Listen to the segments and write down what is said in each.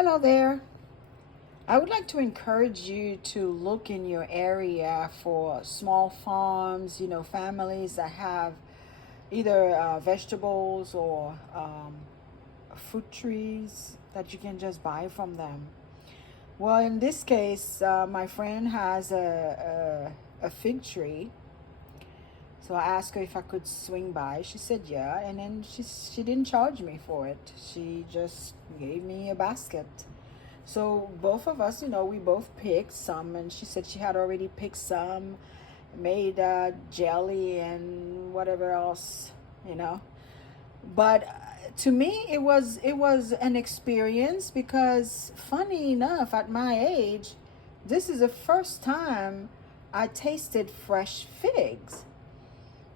Hello there. I would like to encourage you to look in your area for small farms, families that have either vegetables or fruit trees that you can just buy from them. Well, in this case, my friend has a fig tree. So I asked her if I could swing by. She said yeah, and then she didn't charge me for it. She just gave me a basket. So both of us, we both picked some, and she said she had already picked some, made jelly and whatever else, you know. But to me, it was an experience because, funny enough, at my age, this is the first time I tasted fresh figs.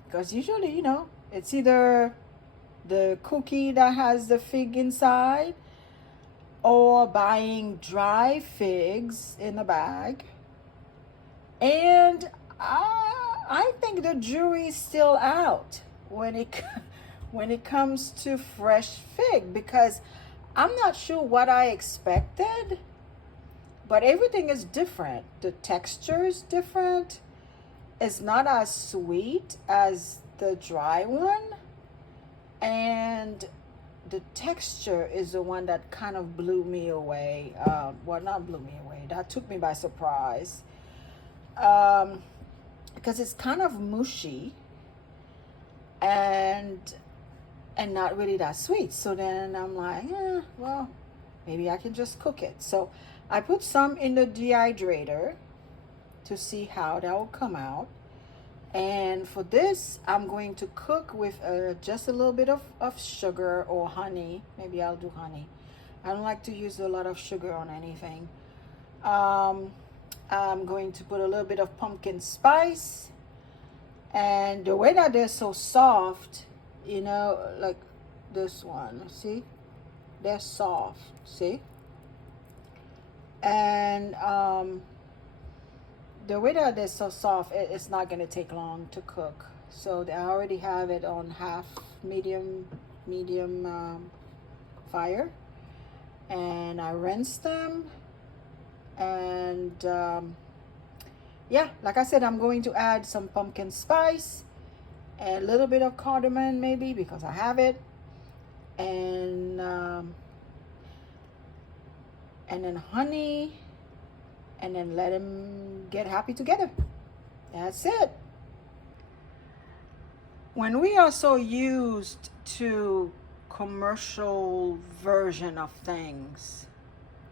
Because usually, it's either the cookie that has the fig inside or buying dry figs in a bag. And I think the jury's still out when it when it comes to fresh fig, because I'm not sure what I expected, but everything is different. The texture is different. It's not as sweet as the dry one, and the texture is the one that kind of blew me away. Well, not blew me away. That took me by surprise. Because it's kind of mushy and not really that sweet. So then I'm like, well, maybe I can just cook it. So I put some in the dehydrator to see how that will come out. And for this, I'm going to cook with just a little bit of sugar or honey. Maybe I'll do honey. I don't like to use a lot of sugar on anything. I'm going to put a little bit of pumpkin spice. And the way that they're so soft, like this one, see? They're soft, see? And the way that they're so soft, it's not going to take long to cook. So I already have it on half medium fire, and I rinse them. And yeah, like I said, I'm going to add some pumpkin spice and a little bit of cardamom, maybe, because I have it, and then honey, and then let them get happy together. That's it. When we are so used to commercial version of things,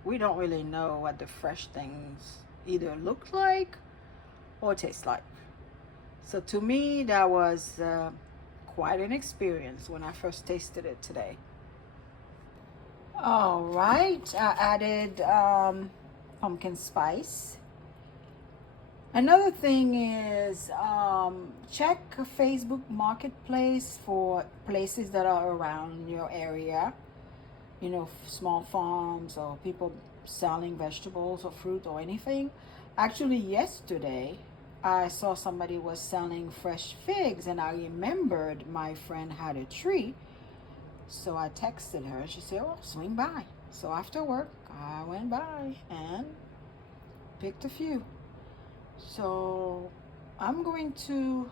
we don't really know what the fresh things either look like or taste like. So to me, that was quite an experience when I first tasted it today. All right, I added pumpkin spice. Another thing is check Facebook Marketplace for places that are around your area, small farms or people selling vegetables or fruit or anything. Actually, yesterday I saw somebody was selling fresh figs, and I remembered my friend had a tree. So I texted her. She said, "Oh, swing by." So after work, I went by and picked a few. So I'm going to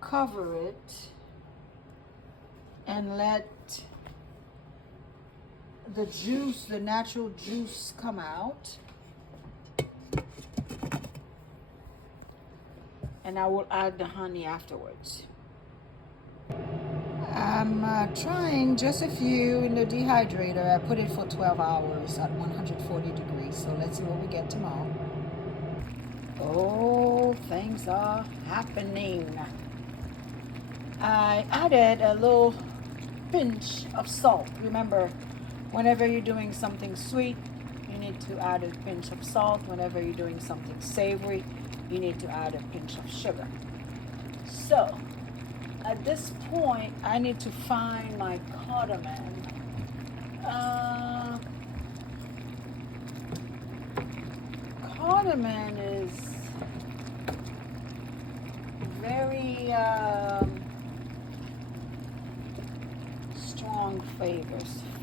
cover it and let the juice, the natural juice, come out. And I will add the honey afterwards. I'm trying just a few in the dehydrator. I put it for 12 hours at 140 degrees. So let's see what we get tomorrow. Oh, things are happening. I added a little pinch of salt. Remember, whenever you're doing something sweet, you need to add a pinch of salt. Whenever you're doing something savory, you need to add a pinch of sugar. So at this point, I need to find my cardamom. Cardamom is very strong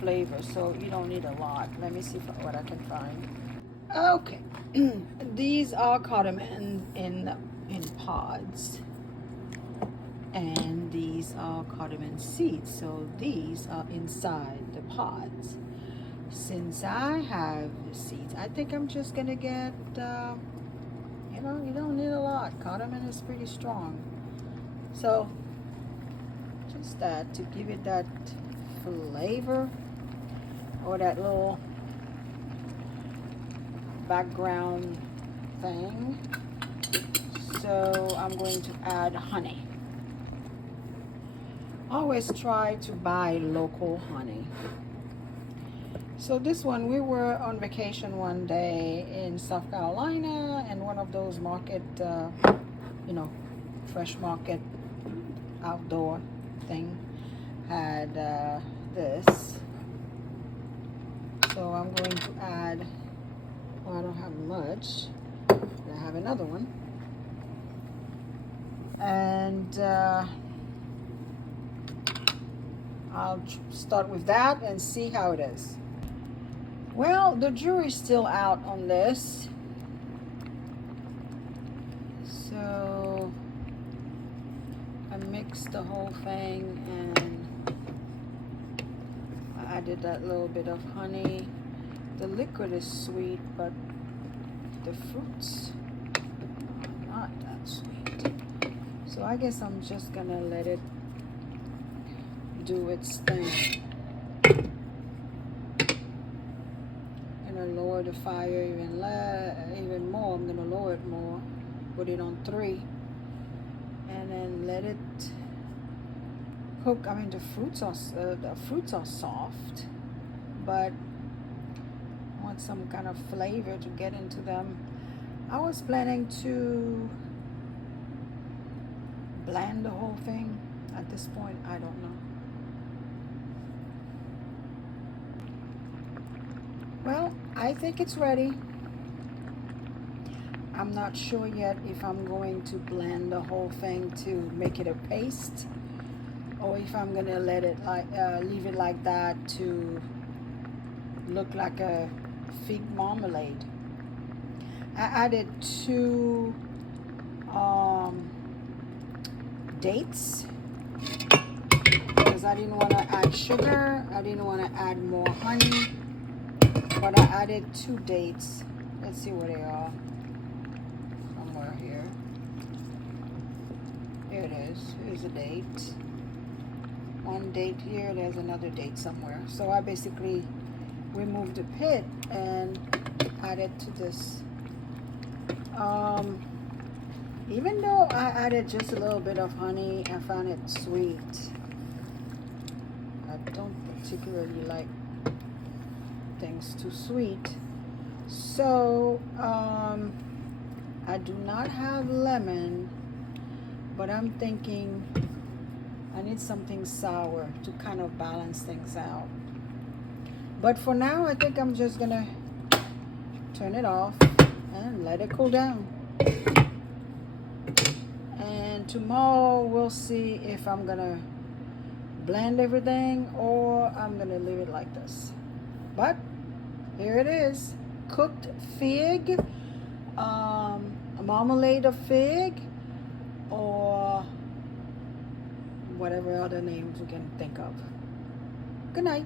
flavor, so you don't need a lot. Let me see what I can find. Okay, these are cardamom in pods, and these are cardamom seeds. So these are inside the pods. Since I have the seeds, I think I'm just gonna get. You don't need a lot. Cardamom is pretty strong, so just that to give it that flavor or that little background thing. So I'm going to add honey. Always try to buy local honey. So this one, we were on vacation one day in South Carolina, and one of those market, fresh market outdoor thing had this. So I'm going to add, well, I don't have much, but I have another one. And I'll start with that and see how it is. Well, the jury's still out on this. So I mixed the whole thing and I added that little bit of honey. The liquid is sweet, but the fruits are not that sweet. So I guess I'm just gonna let it do its thing. Lower the fire even more. I'm gonna lower it more, put it on 3, and then let it cook. I mean, the fruits are soft, but I want some kind of flavor to get into them. I was planning to blend the whole thing. At this point, I don't know. Well, I think it's ready. I'm not sure yet if I'm going to blend the whole thing to make it a paste, or if I'm gonna let it leave it like that to look like a fig marmalade. I added 2 dates because I didn't want to add sugar. I didn't want to add more honey. But I added 2 dates. Let's see where they are. Somewhere here. Here it is. Here's a date. 1 date here. There's another date somewhere. So I basically removed the pit and added to this. Even though I added just a little bit of honey, I found it sweet. I don't particularly like things too sweet. So I do not have lemon, but I'm thinking I need something sour to kind of balance things out. But for now, I think I'm just gonna turn it off and let it cool down. And tomorrow we'll see if I'm gonna blend everything or I'm gonna leave it like this. But here it is, cooked fig, a marmalade of fig, or whatever other names you can think of. Good night.